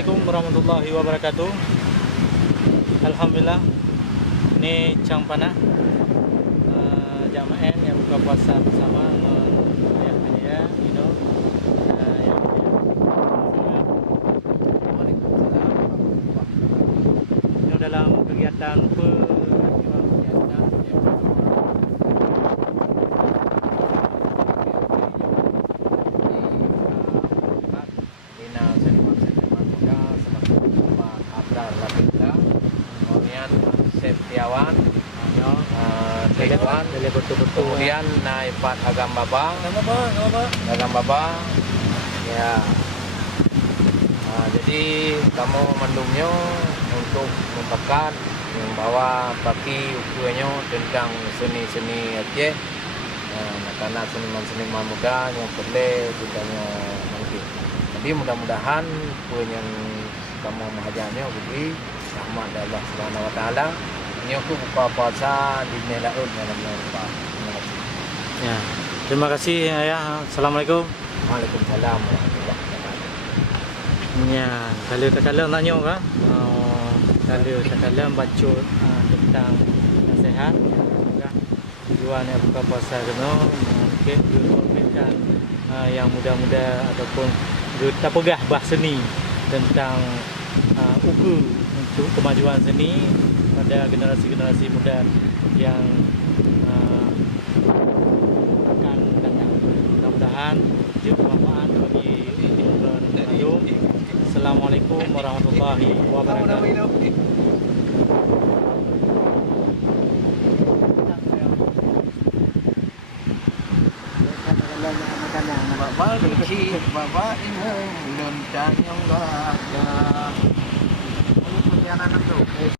Assalamualaikum warahmatullahi wabarakatuh. Alhamdulillah, ini Chang Panah jamaah yang buka puasa bersama ayah saya, Ino. Ini dalam kegiatan Setiawan, Taiwan, kemudian Naipat Agam Baba, ya. Jadi kamu mandumnya untuk membakat membawa baki ukurannya tentang seni-seni Aceh, karena seniman-seniman muda yang boleh budaya nanti. Jadi mudah-mudahan ukuran yang kamu mengajarnya bagi rahmat dari Allah Subhanahu Wa Taala. Ini aku buka puasa di Melaut dalam lupa. Terima kasih. Ya, terima kasih ayah. Assalamualaikum. Waalaikumsalam warahmatullahi wabarakatuh. Ya, kalau tak nanya kan, kalau tak baca tentang nasihat, tujuan yang buka puasa kena mungkin diumpulkan yang muda-muda ataupun tak pegah bah seni tentang uku untuk kemajuan seni pada generasi-generasi muda yang akan datang. Mudah-mudahan bermanfaat bagi penonton. Assalamualaikum warahmatullahi wabarakatuh. Bapa luci, bapa imam, lontang yang gak ada. Ini punya anak tu.